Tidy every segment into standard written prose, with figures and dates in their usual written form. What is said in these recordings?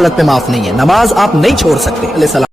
हालत में माफ नहीं है। नमाज आप नहीं छोड़ सकते। अलैहिस्सलाम।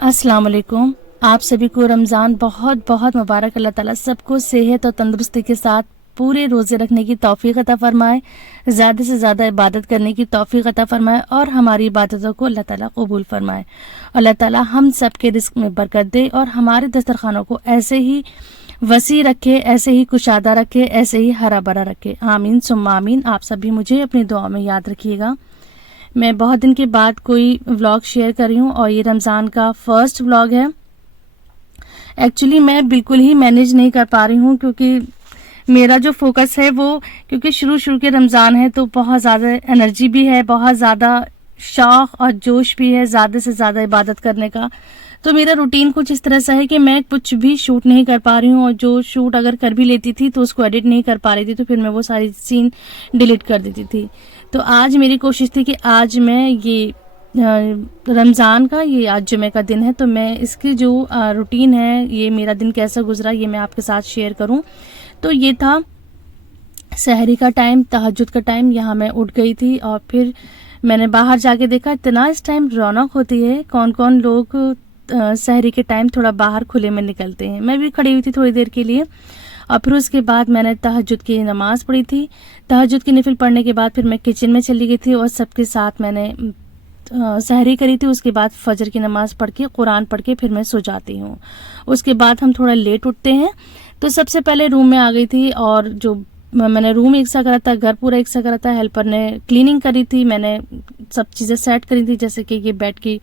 अस्सलाम वालेकुम। आप सभी को रमज़ान बहुत बहुत मुबारक। अल्लाह ताला सबको सेहत और तंदुरुस्ती के साथ पूरे रोज़े रखने की तौफीक अता फरमाए, ज़्यादा से ज़्यादा इबादत करने की तौफीक अता फरमाए और हमारी इबादतों को अल्लाह ताला कबूल फरमाए। अल्लाह ताला हम सब के रिस्क में बरकत दे और हमारे दस्तरखानों को ऐसे ही वसी रखे, ऐसे ही कुशादा रखे, ऐसे ही हरा भरा रखे। आमीन सुम्मा आमीन। आप सभी मुझे अपनी दुआ में याद रखिएगा। मैं बहुत दिन के बाद कोई व्लॉग शेयर कर रही हूँ और ये रमज़ान का फर्स्ट व्लॉग है। एक्चुअली मैं बिल्कुल ही मैनेज नहीं कर पा रही हूँ क्योंकि मेरा जो फोकस है वो, क्योंकि शुरू के रमज़ान है तो बहुत ज़्यादा एनर्जी भी है, बहुत ज़्यादा शौक़ और जोश भी है ज़्यादा से ज़्यादा इबादत करने का। तो मेरा रूटीन कुछ इस तरह से है कि मैं कुछ भी शूट नहीं कर पा रही हूँ और जो शूट अगर कर भी लेती थी तो उसको एडिट नहीं कर पा रही थी, तो फिर मैं वो सारी सीन डिलीट कर देती थी। तो आज मेरी कोशिश थी कि आज मैं ये रमज़ान का, ये आज जुमे का दिन है, तो मैं इसकी जो रूटीन है, ये मेरा दिन कैसा गुजरा, ये मैं आपके साथ शेयर करूं। तो ये था सहरी का टाइम, तहज्जुद का टाइम। यहाँ मैं उठ गई थी और फिर मैंने बाहर जाके देखा, इतना इस टाइम रौनक होती है, कौन कौन लोग सहरी के टाइम थोड़ा बाहर खुले में निकलते हैं। मैं भी खड़ी हुई थी थोड़ी देर के लिए और फिर उसके बाद मैंने तहज्जुद की नमाज़ पढ़ी थी। तहज्जुद की नफिल पढ़ने के बाद फिर मैं किचन में चली गई थी और सबके साथ मैंने सहरी करी थी। उसके बाद फजर की नमाज़ पढ़ के, कुरान पढ़ के फिर मैं सो जाती हूँ। उसके बाद हम थोड़ा लेट उठते हैं। तो सबसे पहले रूम में आ गई थी और जो मैंने रूम एक सा करा था, घर पूरा एक सा करा था, हेल्पर ने क्लीनिंग करी थी, मैंने सब चीज़ें सेट करी थी, जैसे कि ये बेड की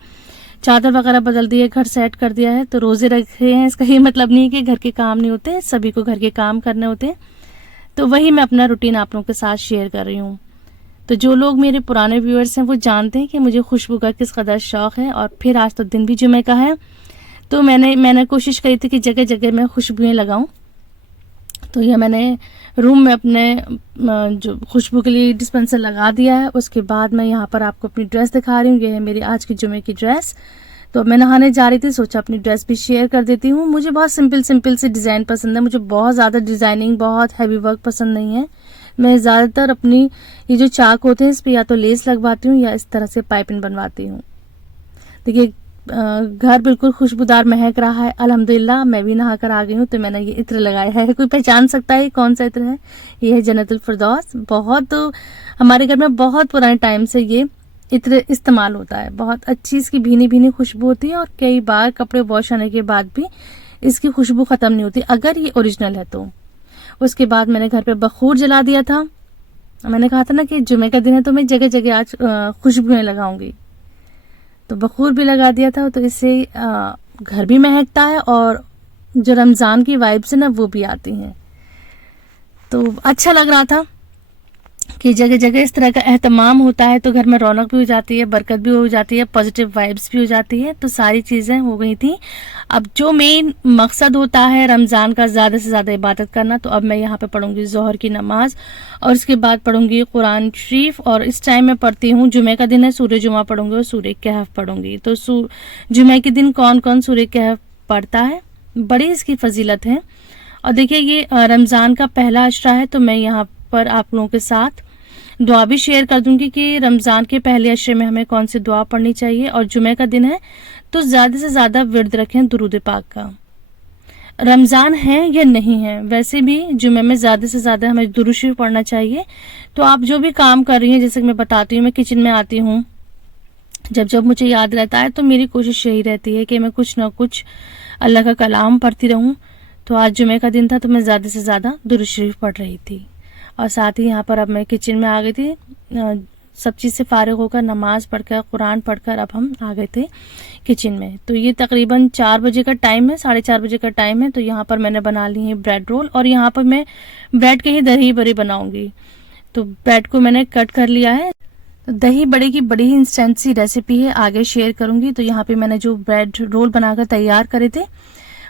चादर वगैरह बदल दी है, घर सेट कर दिया है। तो रोज़े रखे हैं इसका ये मतलब नहीं है कि घर के काम नहीं होते, सभी को घर के काम करने होते हैं। तो वही मैं अपना रूटीन आप लोगों के साथ शेयर कर रही हूँ। तो जो लोग मेरे पुराने व्यूअर्स हैं वो जानते हैं कि मुझे खुशबू का किस कदर शौक़ है। और फिर आज तो दिन भी जुमे का है, तो मैंने कोशिश करी थी कि जगह जगह मैं खुशबुएँ लगाऊं। तो यह मैंने रूम में अपने जो खुशबू के लिए डिस्पेंसर लगा दिया है। उसके बाद मैं यहाँ पर आपको अपनी ड्रेस दिखा रही हूँ। ये है मेरी आज की जुमे की ड्रेस। तो मैं नहाने जा रही थी, सोचा अपनी ड्रेस भी शेयर कर देती हूँ। मुझे बहुत सिंपल से डिज़ाइन पसंद है, मुझे बहुत ज़्यादा डिज़ाइनिंग, बहुत हैवी वर्क पसंद नहीं है। मैं ज़्यादातर अपनी ये जो चाक होते हैं इस पर या तो लेस लगवाती हूँ या इस तरह से पाइपिंग बनवाती हूँ। देखिए घर बिल्कुल खुशबूदार महक रहा है अल्हम्दुलिल्लाह। मैं भी नहा कर आ गई हूँ, तो मैंने ये इत्र लगाया है। कोई पहचान सकता है कौन सा इत्र है? ये है जन्नतुल फिरदौस। बहुत हमारे घर में बहुत पुराने टाइम से ये इत्र इस्तेमाल होता है। बहुत अच्छी इसकी भीनी भीनी खुशबू होती है और कई बार कपड़े वॉश होने के बाद भी इसकी खुशबू ख़त्म नहीं होती अगर ये ओरिजिनल है तो। उसके बाद मैंने घर पे बखूर जला दिया था। मैंने कहा था ना कि जुमे का दिन है तो मैं जगह जगह आज खुशबुएं लगाऊंगी, तो बखूर भी लगा दिया था। तो इससे घर भी महकता है और जो रमज़ान की वाइब्स है ना वो भी आती हैं। तो अच्छा लग रहा था कि जगह जगह इस तरह का एहतमाम होता है तो घर में रौनक भी हो जाती है, बरकत भी हो जाती है, पॉजिटिव वाइब्स भी हो जाती है। तो सारी चीज़ें हो गई थी। अब जो मेन मकसद होता है रमज़ान का, ज़्यादा से ज़्यादा इबादत करना, तो अब मैं यहाँ पे पढ़ूंगी ज़ोहर की नमाज और उसके बाद पढ़ूंगी कुरान शरीफ। और इस टाइम मैं पढ़ती हूँ, जुमे का दिन है, सूरह जुमा पढ़ूंगी और सूरह कहफ पढ़ूंगी। तो जुमे के दिन कौन कौन सूरह कहफ पढ़ता है, बड़ी इसकी फजीलत है। और देखिए ये रमज़ान का पहला अशरा है, तो मैं यहाँ पर आप लोगों के साथ दुआ भी शेयर कर दूंगी कि रमज़ान के पहले अशरे में हमें कौन सी दुआ पढ़नी चाहिए। और जुमे का दिन है तो ज़्यादा से ज़्यादा विर्द रखें दुरूद पाक का। रमज़ान है या नहीं है, वैसे भी जुमे में ज़्यादा से ज़्यादा हमें दुरूद शरीफ पढ़ना चाहिए। तो आप जो भी काम कर रही हैं, जैसे कि मैं बताती हूँ, मैं किचन में आती हूँ, जब जब मुझे याद रहता है तो मेरी कोशिश यही रहती है कि मैं कुछ ना कुछ अल्लाह का कलाम पढ़ती रहूँ। तो आज जुमे का दिन था तो मैं ज़्यादा से ज़्यादा दुरूद शरीफ पढ़ रही थी। और साथ ही यहाँ पर अब मैं किचन में आ गई थी, सब चीज़ से फारिग होकर, नमाज पढ़कर, कुरान पढ़कर अब हम आ गए थे किचन में। तो ये तकरीबन 4 बजे का टाइम है, 4:30 बजे का टाइम है। तो यहाँ पर मैंने बना ली है ब्रेड रोल और यहाँ पर मैं ब्रेड के ही दही बड़े बनाऊंगी। तो ब्रेड को मैंने कट कर लिया है। दही बड़े की बड़ी ही इंस्टेंट सी रेसिपी है, आगे शेयर करूंगी। तो यहाँ पे मैंने जो ब्रेड रोल बनाकर तैयार करे थे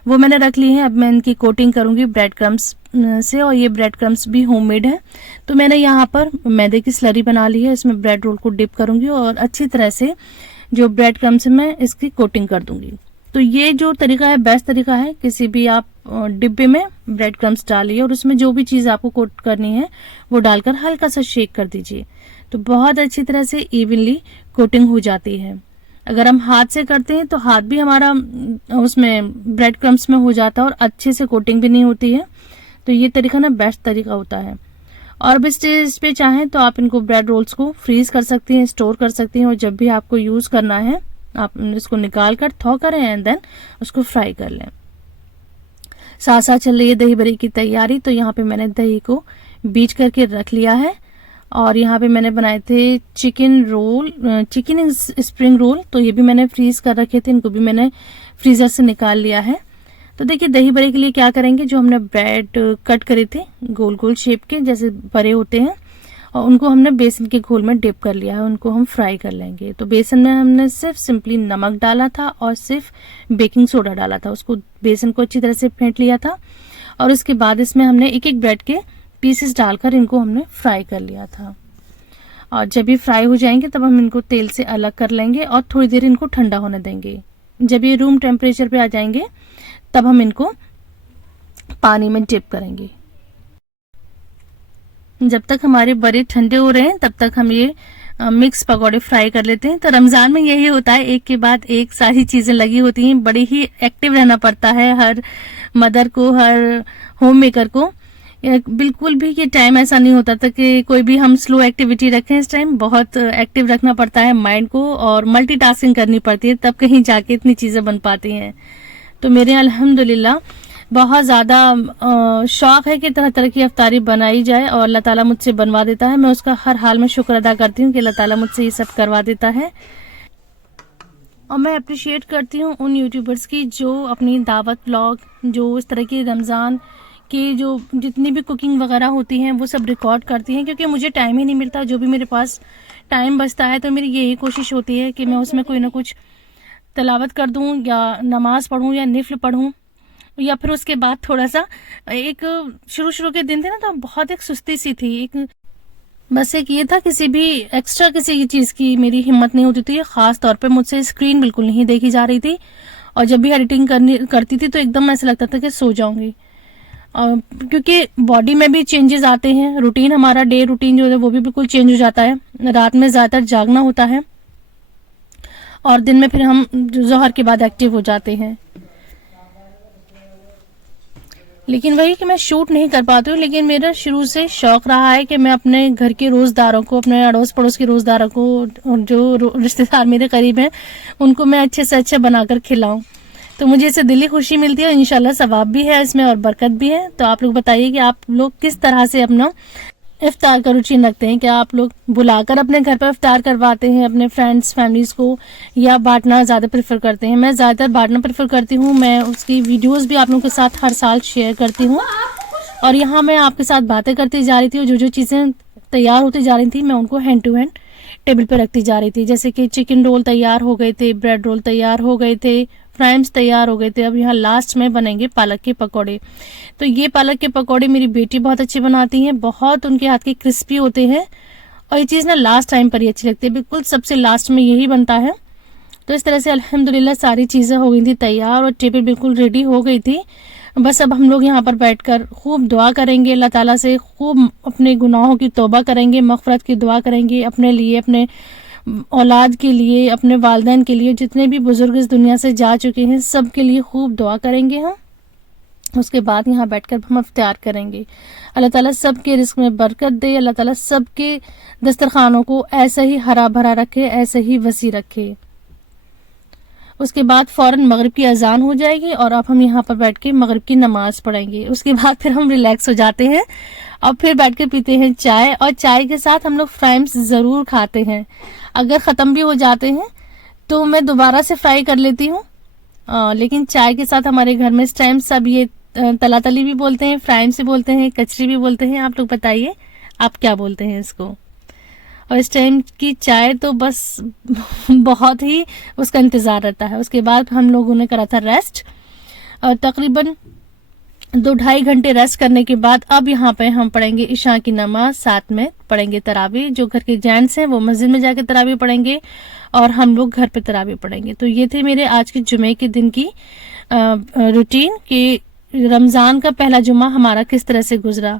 वो मैंने रख ली है। अब मैं इनकी कोटिंग करूंगी ब्रेड क्रम्स से, और ये ब्रेड क्रम्स भी होममेड है। तो मैंने यहाँ पर मैदे की स्लरी बना ली है, इसमें ब्रेड रोल को डिप करूंगी और अच्छी तरह से जो ब्रेड क्रम्स में इसकी कोटिंग कर दूंगी। तो ये जो तरीका है बेस्ट तरीका है। किसी भी आप डिब्बे में ब्रेड क्रम्स डालिए और उसमें जो भी चीज आपको कोट करनी है वो डालकर हल्का सा शेक कर दीजिए, तो बहुत अच्छी तरह से इवनली कोटिंग हो जाती है। अगर हम हाथ से करते हैं तो हाथ भी हमारा उसमें ब्रेड क्रम्स में हो जाता है और अच्छे से कोटिंग भी नहीं होती है। तो ये तरीका ना बेस्ट तरीका होता है। और भी स्टेज पे चाहें तो आप इनको ब्रेड रोल्स को फ्रीज कर सकती हैं, स्टोर कर सकती हैं, और जब भी आपको यूज करना है आप इसको निकाल कर थॉ करें एंड देन उसको फ्राई कर लें। साथ साथ चल रही है दही बड़ी की तैयारी। तो यहाँ पे मैंने दही को बीट करके रख लिया है और यहाँ पे मैंने बनाए थे चिकन स्प्रिंग रोल। तो ये भी मैंने फ्रीज कर रखे थे, इनको भी मैंने फ्रीजर से निकाल लिया है। तो देखिए दही बड़े के लिए क्या करेंगे, जो हमने ब्रेड कट करे थे गोल गोल शेप के जैसे बड़े होते हैं, और उनको हमने बेसन के घोल में डिप कर लिया है, उनको हम फ्राई कर लेंगे। तो बेसन में हमने सिर्फ सिंपली नमक डाला था और सिर्फ बेकिंग सोडा डाला था, उसको बेसन को अच्छी तरह से फेंट लिया था और उसके बाद इसमें हमने एक एक ब्रेड के पीसेस डालकर इनको हमने फ्राई कर लिया था। और जब ये फ्राई हो जाएंगे तब हम इनको तेल से अलग कर लेंगे और थोड़ी देर इनको ठंडा होने देंगे। जब ये रूम टेम्परेचर पे आ जाएंगे तब हम इनको पानी में डिप करेंगे। जब तक हमारे बड़े ठंडे हो रहे हैं तब तक हम ये मिक्स पकौड़े फ्राई कर लेते हैं। तो रमजान में यही होता है, एक के बाद एक सारी चीजें लगी होती हैं, बड़ी ही एक्टिव रहना पड़ता है हर मदर को, हर होम मेकर को। बिल्कुल भी ये टाइम ऐसा नहीं होता था कि कोई भी हम स्लो एक्टिविटी रखें। इस टाइम बहुत एक्टिव रखना पड़ता है माइंड को और मल्टीटास्किंग करनी पड़ती है, तब कहीं जाके इतनी चीजें बन पाती हैं। तो मेरे अल्हम्दुलिल्लाह बहुत ज़्यादा शौक है कि तरह तरह की अफ्तारी बनाई जाए और अल्लाह ताला मुझसे बनवा देता है। मैं उसका हर हाल में शुक्र अदा करती हूँ कि अल्लाह ताला मुझसे ये सब करवा देता है। और मैं अप्रिशिएट करती हूँ उन यूट्यूबर्स की जो अपनी दावत व्लॉग, जो इस तरह की रमज़ान की जो जितनी भी कुकिंग वगैरह होती हैं वो सब रिकॉर्ड करती हैं, क्योंकि मुझे टाइम ही नहीं मिलता। जो भी मेरे पास टाइम बचता है तो मेरी यही कोशिश होती है कि मैं उसमें कोई ना कुछ तिलावत कर दूँ या नमाज़ पढ़ूँ या निफल पढ़ूँ, या फिर उसके बाद थोड़ा सा एक शुरू के दिन थे ना तो बहुत एक सुस्ती सी थी, एक बस एक ये था किसी भी एक्स्ट्रा किसी चीज़ की मेरी हिम्मत नहीं होती थी। ख़ास तौर पे मुझसे स्क्रीन बिल्कुल नहीं देखी जा रही थी और जब भी एडिटिंग करती थी तो एकदम ऐसा लगता था कि सो जाऊंगी, क्योंकि बॉडी में भी चेंजेस आते हैं। रूटीन हमारा डे रूटीन जो है वो भी बिल्कुल चेंज हो जाता है। रात में ज़्यादातर जागना होता है और दिन में फिर हम ज़ोहर के बाद एक्टिव हो जाते हैं। लेकिन वही कि मैं शूट नहीं कर पाती हूँ, लेकिन मेरा शुरू से शौक रहा है कि मैं अपने घर के रोज़दारों को, अपने अड़ोस पड़ोस के रोज़दारों को, जो रिश्तेदार मेरे करीब हैं, उनको मैं अच्छे से अच्छा बनाकर खिलाऊं। तो मुझे इससे दिली खुशी मिलती है और इंशाल्लाह सवाब भी है इसमें और बरकत भी है। तो आप लोग बताइए कि आप लोग किस तरह से अपना इफ्तार का रुचि रखते हैं? क्या आप लोग बुलाकर अपने घर पर इफ्तार करवाते हैं अपने फ्रेंड्स फैमिलीज को, या बांटना ज़्यादा प्रेफर करते हैं? मैं ज़्यादातर बांटना प्रेफर करती हूँ। मैं उसकी वीडियोस भी आप लोगों के साथ हर साल शेयर करती हूँ और यहाँ मैं आपके साथ बातें करती जा रही थी और जो चीज़ें तैयार होती जा रही थी मैं उनको हैंड टू हैंड टेबल पर रखती जा रही थी। जैसे कि चिकन रोल तैयार हो गए थे, ब्रेड रोल तैयार हो गए थे, फ्राइम्स तैयार हो गए थे। अब यहाँ लास्ट में बनेंगे पालक के पकौड़े। तो ये पालक के पकौड़े मेरी बेटी बहुत अच्छी बनाती हैं, बहुत उनके हाथ के क्रिस्पी होते हैं और ये चीज़ ना लास्ट टाइम पर ही अच्छी लगती है, बिल्कुल सबसे लास्ट में यही बनता है। तो इस तरह से अल्हम्दुलिल्लाह सारी चीज़ें हो गई थी तैयार और टेबल बिल्कुल रेडी हो गई थी। बस अब हम लोग यहाँ पर बैठकर खूब दुआ करेंगे अल्लाह ताला से, खूब अपने गुनाहों की तौबा करेंगे, मग़फ़िरत की दुआ करेंगे अपने लिए, अपने औलाद के लिए, अपने वालिदैन के लिए, जितने भी बुजुर्ग इस दुनिया से जा चुके हैं सब के लिए खूब दुआ करेंगे हम। उसके बाद यहाँ बैठकर हम इफ्तार करेंगे। अल्लाह ताला सब के रिस्क में बरकत दे, अल्लाह ताला सब के दस्तरखानों को ऐसा ही हरा भरा रखे, ऐसे ही वसी रखे। उसके बाद फ़ौरन मगरिब की अजान हो जाएगी और अब हम यहाँ पर बैठ के मगरिब की नमाज पढ़ेंगे। उसके बाद फिर हम रिलैक्स हो जाते हैं और फिर बैठ के पीते हैं चाय, और चाय के साथ हम लोग फ्राइम्स ज़रूर खाते हैं। अगर ख़त्म भी हो जाते हैं तो मैं दोबारा से फ्राई कर लेती हूँ, लेकिन चाय के साथ हमारे घर में इस टाइम सब ये तला तली भी बोलते हैं, फ्राइम्स भी बोलते हैं, कचरी भी बोलते हैं। आप लोग बताइए आप क्या बोलते हैं इसको। और इस टाइम की चाय तो बस बहुत ही उसका इंतज़ार रहता है। उसके बाद हम लोगों ने करा था रेस्ट और तकरीबन 2-2.5 घंटे रेस्ट करने के बाद अब यहाँ पे हम पढ़ेंगे इशा की नमाज, साथ में पढ़ेंगे तरावी। जो घर के जेंट्स हैं वो मस्जिद में जाके तरावी पढ़ेंगे और हम लोग घर पे तरावी पढ़ेंगे। तो ये थे मेरे आज के जुमे के दिन की रूटीन कि रमज़ान का पहला जुमा हमारा किस तरह से गुजरा।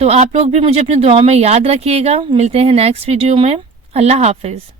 तो आप लोग भी मुझे अपनी दुआओं में याद रखिएगा। मिलते हैं नेक्स्ट वीडियो में। अल्लाह हाफिज।